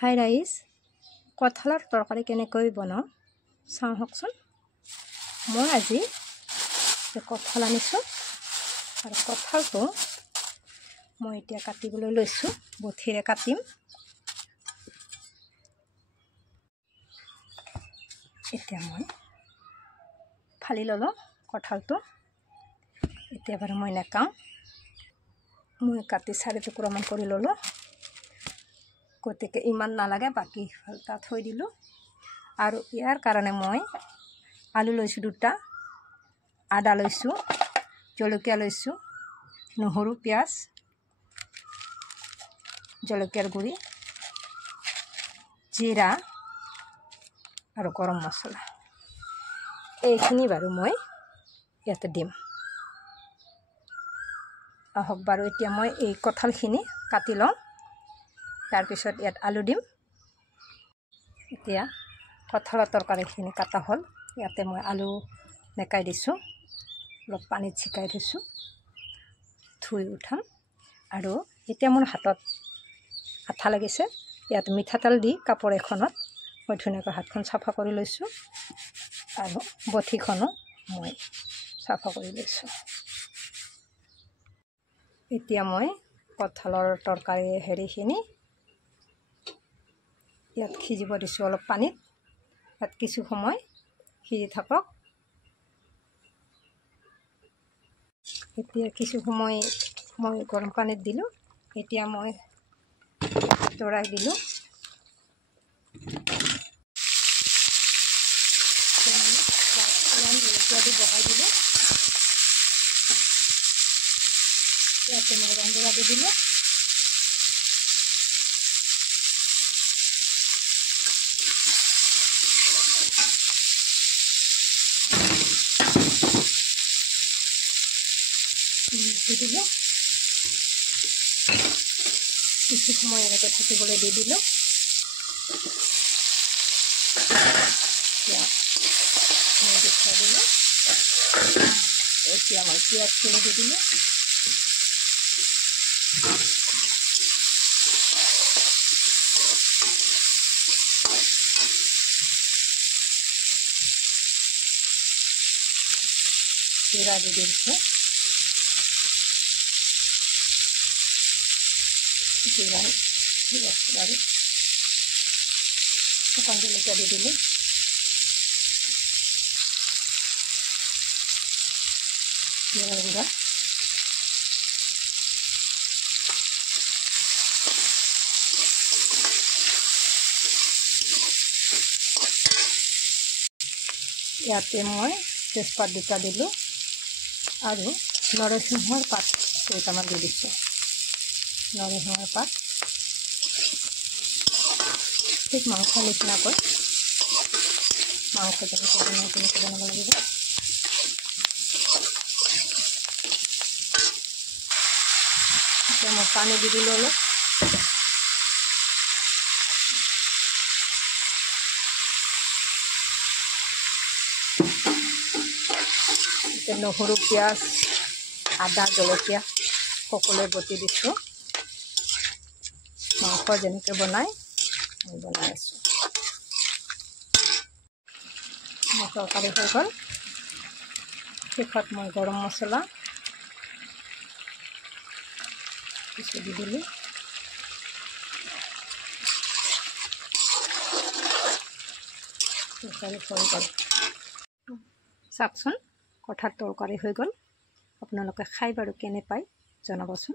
হাই ৰাইজ, কঁঠালৰ তৰকাৰী কেনেকৈ বনাওঁ চাওঁ হওকচোন। মই আজি কঁঠাল আনিছোঁ আৰু কঁঠালটো মই এতিয়া কাটিবলৈ লৈছোঁ। বঠিৰে কাটিম। এতিয়া মই ফালি ল'লোঁ কঁঠালটো। এতিয়া বাৰু মই নেকাওঁ, মই কাটি 4 টুকুৰামান কৰি ল'লোঁ। গতিকে ইমান নালাগে, বাকী তাত থৈ দিলোঁ। আৰু ইয়াৰ কাৰণে মই আলু লৈছোঁ 2টা, আদা লৈছোঁ, জলকীয়া লৈছোঁ, নহৰু, পিঁয়াজ, জলকীয়াৰ গুড়ি, জিৰা আৰু গৰম মছলা। এইখিনি বাৰু মই ইয়াতে দিম। আহক বাৰু এতিয়া মই এই কঁঠালখিনি কাটি লওঁ, তাৰপিছত ইয়াত আলু দিম। এতিয়া কঁঠালৰ তৰকাৰীখিনি কাটা হ'ল। ইয়াতে মই আলু মেকাই দিছোঁ, অলপ পানীত চিকাই থৈছোঁ, ধুই উঠাম। আৰু এতিয়া মোৰ হাতত আঠা লাগিছে, ইয়াত মিঠাতেল দি কাপোৰ এখনত মই ধুনীয়াকৈ হাতখন চাফা কৰি লৈছোঁ আৰু বঠিখনো মই চাফা কৰি লৈছোঁ। এতিয়া মই কঁঠালৰ তৰকাৰী হেৰিখিনি ইয়াত সিজিব দিছোঁ অলপ পানীত। ইয়াত কিছু সময় সিজি থাকক। এতিয়া কিছু সময় মই গৰম পানীত দিলোঁ। এতিয়া মই লৰাই দিলোঁ। জলকীয়া দি বহাই দিলোঁ। ইয়াতে মই ৰংগুৰা দি দিলোঁ। দি দিলোঁ। কিছু সময় এনেকৈ থাকিবলৈ দি দিলোঁ। মই দেখুৱাই দিলোঁ। এতিয়া মই পিঁয়াজখিনি দি দিলোঁ। জিৰা দি দিছোঁ। জিৰা আৰু শুকান জলকীয়া দি দিলোঁ। জিৰা গুড়া, ইয়াতে মই তেজপাত 2টা দিলোঁ আৰু নৰসিংহৰ পাত কেইটামান দি দিছোঁ। নৰসিংহৰ পাত ঠিক মাংস নিচিনাকৈ, মাংস যেনেকৈ বনাব লাগিব। এতিয়া মই পানী দি দিলোঁ অলপ। এতিয়া নহৰু, পিঁয়াজ, আদা, জলকীয়া সকলোৱে বটি দিছোঁ। মাংস যেনেকৈ বনাই আছোঁ। মোৰ তৰকাৰী হৈ গ'ল। শেষত মই গৰম মছলা কিছু দি দিলোঁ। তৰকাৰী হৈ গ'ল। চাওকচোন, কঁঠাল তৰকাৰী হৈ গ'ল। আপোনালোকে খাই বাৰু কেনে পায় জনাবচোন।